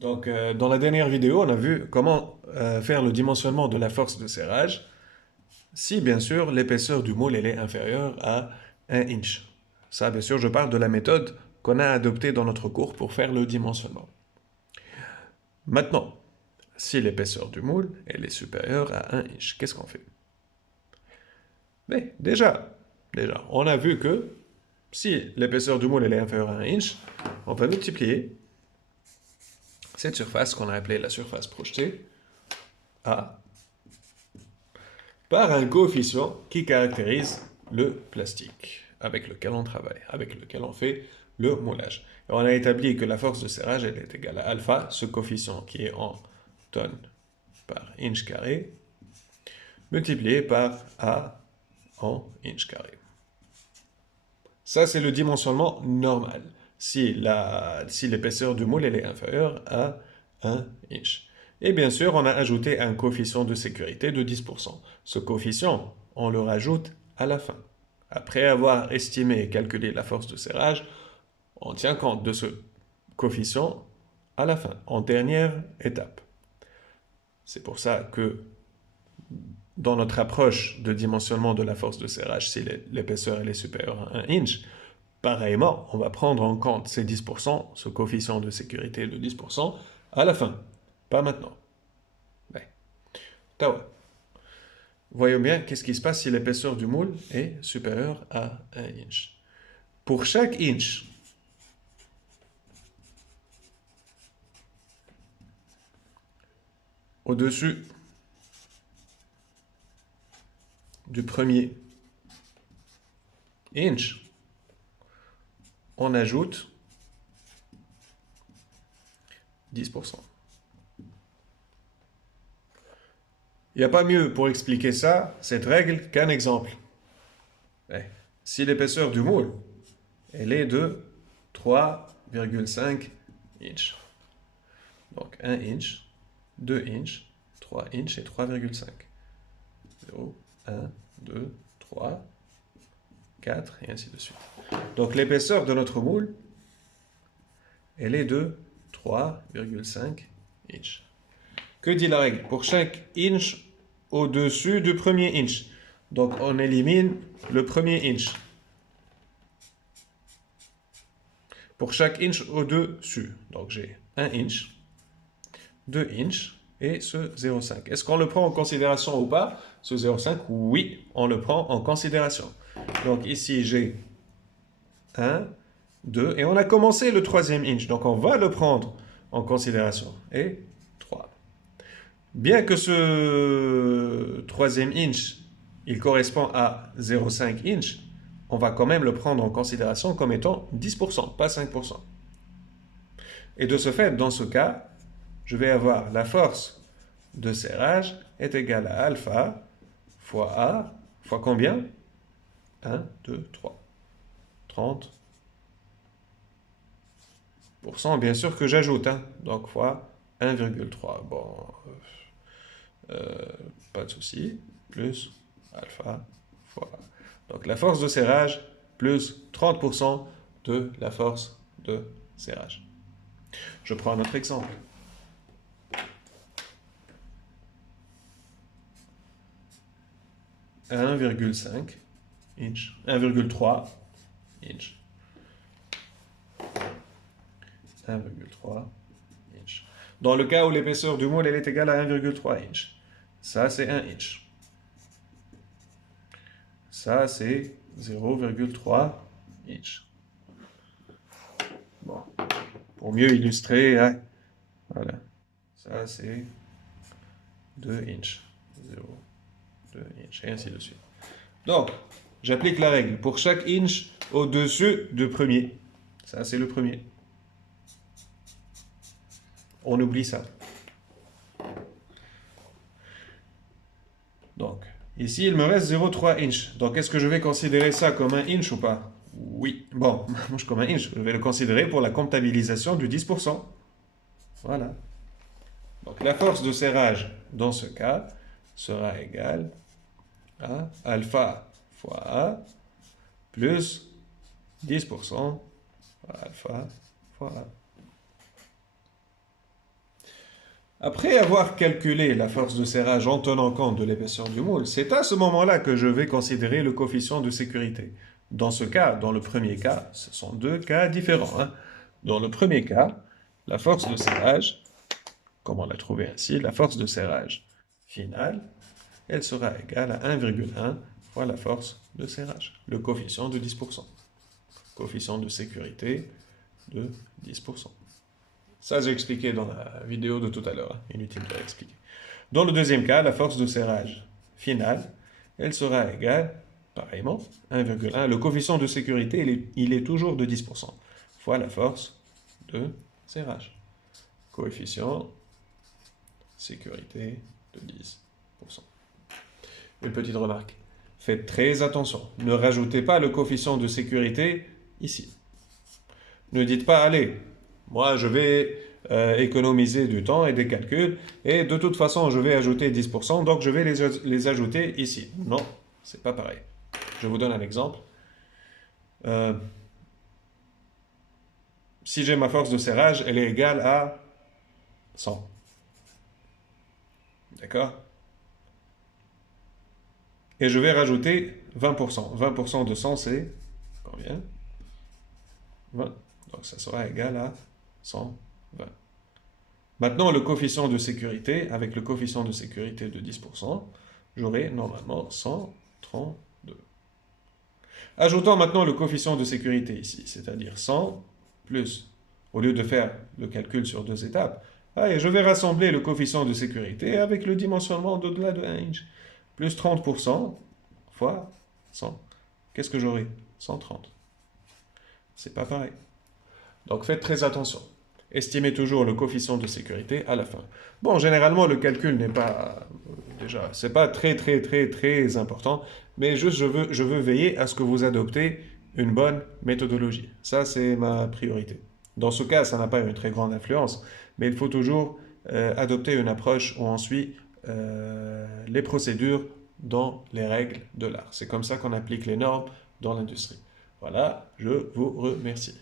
Donc, dans la dernière vidéo, on a vu comment faire le dimensionnement de la force de serrage si, bien sûr, l'épaisseur du moule elle est inférieure à 1 inch. Ça, bien sûr, je parle de la méthode qu'on a adoptée dans notre cours pour faire le dimensionnement. Maintenant, si l'épaisseur du moule elle est supérieure à 1 inch, qu'est-ce qu'on fait? Mais déjà, on a vu que si l'épaisseur du moule elle est inférieure à 1 inch, on va multiplier cette surface qu'on a appelée la surface projetée A par un coefficient qui caractérise le plastique avec lequel on travaille, avec lequel on fait le moulage. Et on a établi que la force de serrage elle est égale à alpha, ce coefficient qui est en tonnes par inch carré, multiplié par A en inch carré. Ça, c'est le dimensionnement normal, si l'épaisseur du moule elle est inférieure à 1 inch. Et bien sûr, on a ajouté un coefficient de sécurité de 10%. Ce coefficient, on le rajoute à la fin. Après avoir estimé et calculé la force de serrage, on tient compte de ce coefficient à la fin, en dernière étape. C'est pour ça que dans notre approche de dimensionnement de la force de serrage, si l'épaisseur est supérieure à 1 inch, pareillement, on va prendre en compte ces 10%, ce coefficient de sécurité de 10%, à la fin, pas maintenant. Ouais. Tawa. Voyons bien qu'est-ce qui se passe si l'épaisseur du moule est supérieure à 1 inch. Pour chaque inch, au-dessus du premier inch, on ajoute 10%. Il n'y a pas mieux pour expliquer ça, cette règle, qu'un exemple. Si l'épaisseur du moule, elle est de 3,5 inch. Donc 1 inch, 2 inch, 3 inch et 3,5. 0, 1, 2, 3, 4 et ainsi de suite. Donc l'épaisseur de notre moule, elle est de 3,5 inch. Que dit la règle? Pour chaque inch au-dessus du premier inch. Donc on élimine le premier inch. Pour chaque inch au-dessus. Donc j'ai 1 inch, 2 inch et ce 0,5. Est-ce qu'on le prend en considération ou pas? Ce 0,5, oui, on le prend en considération. Donc ici j'ai 1, 2, et on a commencé le troisième inch. Donc on va le prendre en considération. Et 3. Bien que ce troisième inch, il correspond à 0,5 inch, on va quand même le prendre en considération comme étant 10%, pas 5%. Et de ce fait, dans ce cas, je vais avoir la force de serrage est égale à alpha fois A fois combien? 1, 2, 3. 30%, bien sûr que j'ajoute, hein, donc fois 1,3. Bon, pas de souci, plus alpha fois. Donc la force de serrage plus 30% de la force de serrage. Je prends un autre exemple. 1,5 inch, 1,3 inch. 1,3 inch. Dans le cas où l'épaisseur du moule elle est égale à 1,3 inch. Ça, c'est 1 inch. Ça, c'est 0,3 inch. Bon. Pour mieux illustrer, hein, voilà. Ça, c'est 2 inch. 0, 2 inch, et ainsi de suite. Donc, j'applique la règle pour chaque inch au-dessus du premier. Ça, c'est le premier. On oublie ça. Donc, ici, il me reste 0,3 inch. Donc, est-ce que je vais considérer ça comme un inch ou pas? Oui. Bon, moi, comme un inch, je vais le considérer pour la comptabilisation du 10%. Voilà. Donc, la force de serrage, dans ce cas, sera égale à alpha fois A plus 10% fois alpha fois A. Après avoir calculé la force de serrage en tenant compte de l'épaisseur du moule, c'est à ce moment-là que je vais considérer le coefficient de sécurité. Dans ce cas, dans le premier cas, ce sont deux cas différents, hein. Dans le premier cas, la force de serrage, comme on l'a trouvé ainsi, la force de serrage finale, elle sera égale à 1,1 fois la force de serrage, le coefficient de 10%. Coefficient de sécurité de 10%. Ça, j'ai expliqué dans la vidéo de tout à l'heure, hein. Inutile de l'expliquer. Dans le deuxième cas, la force de serrage finale, elle sera égale, pareillement, 1,1. Le coefficient de sécurité, il est toujours de 10%, fois la force de serrage. Coefficient sécurité de 10%. Une petite remarque. Faites très attention. Ne rajoutez pas le coefficient de sécurité ici. Ne dites pas, allez, moi je vais économiser du temps et des calculs, et de toute façon je vais ajouter 10%, donc je vais les ajouter ici. Non, c'est pas pareil. Je vous donne un exemple. Si j'ai ma force de serrage, elle est égale à 100. D'accord? Et je vais rajouter 20%. 20% de 100, c'est combien? 20. Donc ça sera égal à 120. Maintenant, le coefficient de sécurité, avec le coefficient de sécurité de 10%, j'aurai normalement 132. Ajoutons maintenant le coefficient de sécurité ici, c'est-à-dire 100 plus, au lieu de faire le calcul sur deux étapes, allez, je vais rassembler le coefficient de sécurité avec le dimensionnement d'au-delà de 1 inch, plus 30% fois 100. Qu'est-ce que j'aurai? 130. C'est pas pareil. Donc faites très attention. Estimez toujours le coefficient de sécurité à la fin. Bon, généralement, le calcul n'est pas... Déjà, c'est pas très important, mais juste je veux veiller à ce que vous adoptez une bonne méthodologie. Ça, c'est ma priorité. Dans ce cas, ça n'a pas une très grande influence, mais il faut toujours adopter une approche où on suit les procédures dans les règles de l'art. C'est comme ça qu'on applique les normes dans l'industrie. Voilà, je vous remercie.